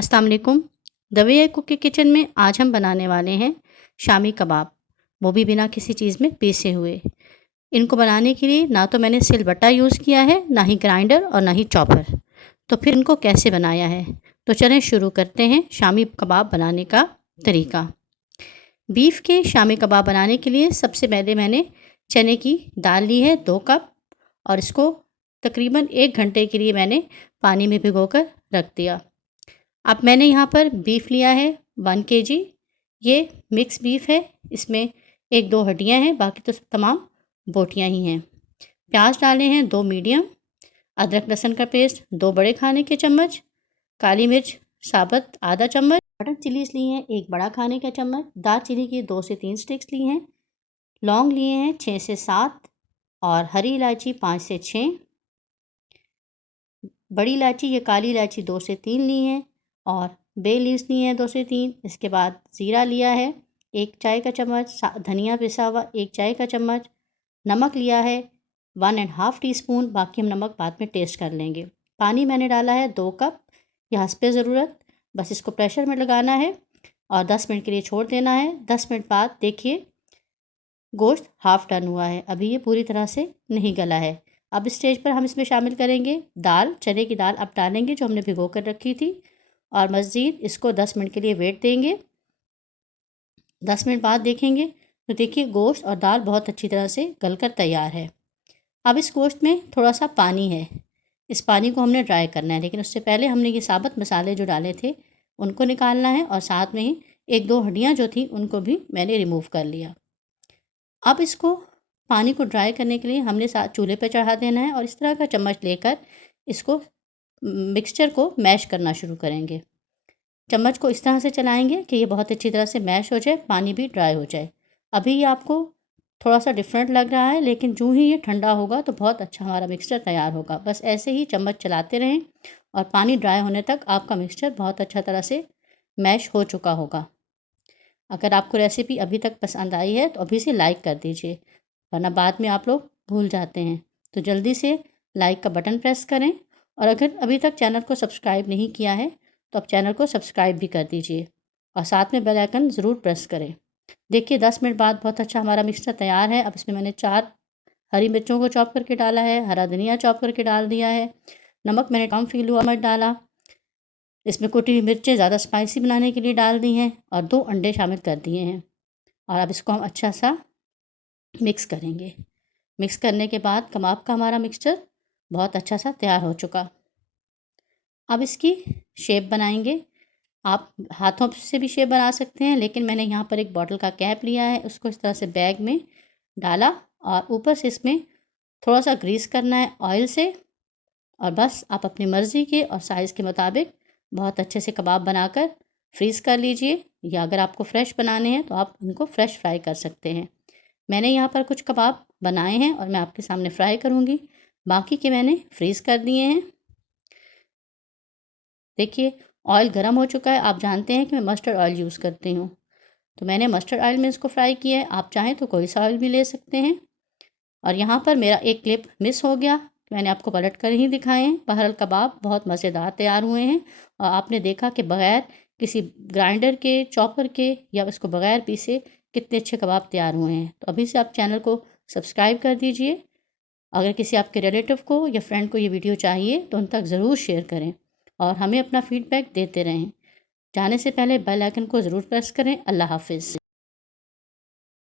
अस्सलाम वालेकुम। The way cook के किचन में आज हम बनाने वाले हैं शामी कबाब, वो भी बिना किसी चीज़ में पीसे हुए। इनको बनाने के लिए ना तो मैंने सिलबट्टा यूज़ किया है, ना ही ग्राइंडर और ना ही चॉपर। तो फिर इनको कैसे बनाया है, तो चलें शुरू करते हैं शामी कबाब बनाने का तरीका। बीफ के शामी कबाब बनाने के लिए सबसे पहले मैंने चने की दाल ली है 2 कप, और इसको तकरीबन 1 घंटे के लिए मैंने पानी में भिगोकर रख दिया। अब मैंने यहाँ पर बीफ लिया है 1 केजी। ये मिक्स बीफ है, इसमें 1-2 हड्डियाँ हैं, बाकी तो सब तमाम बोटियाँ ही हैं। प्याज डाले हैं 2 मीडियम, अदरक लहसुन का पेस्ट 2 बड़े खाने के चम्मच, काली मिर्च साबुत आधा चम्मच, बटर चिलीज ली हैं 1 बड़ा खाने का चम्मच, दालचीनी की 2 से 3 स्टिक्स ली हैं, लौंग लिए हैं 6 से 7, और हरी इलायची 5 से 6, बड़ी इलायची या काली इलायची 2 से 3 ली हैं, और बे लीव्स लिए हैं 2 से 3। इसके बाद ज़ीरा लिया है 1 चाय का चम्मच, धनिया पिसा हुआ 1 चाय का चम्मच, नमक लिया है 1½ टीस्पून, बाकी हम नमक बाद में टेस्ट कर लेंगे। पानी मैंने डाला है 2 कप, यह हस्बे ज़रूरत। बस इसको प्रेशर में लगाना है और 10 मिनट के लिए छोड़ देना है। 10 मिनट बाद देखिए गोश्त हाफ़ डन हुआ है, अभी ये पूरी तरह से नहीं गला है। अब इस स्टेज पर हम इसमें शामिल करेंगे दाल, चने की दाल अब डालेंगे जो हमने भिगो कर रखी थी, और मज़ीद इसको 10 मिनट के लिए वेट देंगे। 10 मिनट बाद देखेंगे तो देखिए गोश्त और दाल बहुत अच्छी तरह से गलकर तैयार है। अब इस गोश्त में थोड़ा सा पानी है, इस पानी को हमने ड्राई करना है, लेकिन उससे पहले हमने ये साबुत मसाले जो डाले थे उनको निकालना है, और साथ में ही 1-2 हड्डियाँ जो थी उनको भी मैंने रिमूव कर लिया। अब इसको पानी को ड्राई करने के लिए हमने साथ चूल्हे पर चढ़ा देना है, और इस तरह का चम्मच लेकर इसको मिक्सचर को मैश करना शुरू करेंगे। चम्मच को इस तरह से चलाएंगे कि ये बहुत अच्छी तरह से मैश हो जाए, पानी भी ड्राई हो जाए। अभी ये आपको थोड़ा सा डिफरेंट लग रहा है, लेकिन जो ही ये ठंडा होगा तो बहुत अच्छा हमारा मिक्सचर तैयार होगा। बस ऐसे ही चम्मच चलाते रहें और पानी ड्राई होने तक आपका मिक्सचर बहुत अच्छा तरह से मैश हो चुका होगा। अगर आपको रेसिपी अभी तक पसंद आई है तो अभी से लाइक कर दीजिए, वरना बाद में आप लोग भूल जाते हैं। तो जल्दी से लाइक का बटन प्रेस करें, और अगर अभी तक चैनल को सब्सक्राइब नहीं किया है तो आप चैनल को सब्सक्राइब भी कर दीजिए, और साथ में बेल आइकन ज़रूर प्रेस करें। देखिए 10 मिनट बाद बहुत अच्छा हमारा मिक्सचर तैयार है। अब इसमें मैंने 4 हरी मिर्चों को चॉप करके डाला है, हरा धनिया चॉप करके डाल दिया है, नमक मैंने कम फील हुआ मत डाला, इसमें कुटी हुई मिर्चें ज़्यादा स्पाइसी बनाने के लिए डाल दी हैं, और 2 अंडे शामिल कर दिए हैं। और अब इसको हम अच्छा सा मिक्स करेंगे। मिक्स करने के बाद कबाब का हमारा मिक्सचर बहुत अच्छा सा तैयार हो चुका। अब इसकी शेप बनाएंगे। आप हाथों से भी शेप बना सकते हैं, लेकिन मैंने यहाँ पर एक बॉटल का कैप लिया है, उसको इस तरह से बैग में डाला, और ऊपर से इसमें थोड़ा सा ग्रीस करना है ऑयल से, और बस आप अपनी मर्ज़ी के और साइज़ के मुताबिक बहुत अच्छे से कबाब बनाकर फ्रीज़ कर लीजिए, या अगर आपको फ़्रेश बनाने हैं तो आप इनको फ़्रेश फ्राई कर सकते हैं। मैंने यहाँ पर कुछ कबाब बनाए हैं और मैं आपके सामने फ्राई करूँगी, बाकी के मैंने फ्रीज़ कर दिए हैं। देखिए ऑयल गर्म हो चुका है, आप जानते हैं कि मैं मस्टर्ड ऑयल यूज़ करती हूँ, तो मैंने मस्टर्ड ऑयल में इसको फ्राई किया है। आप चाहें तो कोई सा ऑयल भी ले सकते हैं। और यहाँ पर मेरा एक क्लिप मिस हो गया, मैंने आपको पलट कर ही दिखाए हैं। बहरहाल कबाब बहुत मज़ेदार तैयार हुए हैं, और आपने देखा कि बग़ैर किसी ग्राइंडर के, चॉपर के, या इसको बग़ैर पीसे कितने अच्छे कबाब तैयार हुए हैं। तो अभी से आप चैनल को सब्सक्राइब कर दीजिए। अगर किसी आपके रिलेटिव को या फ्रेंड को ये वीडियो चाहिए तो उन तक ज़रूर शेयर करें, और हमें अपना फ़ीडबैक देते रहें। जाने से पहले बेल आइकन को ज़रूर प्रेस करें। अल्लाह हाफ़िज़।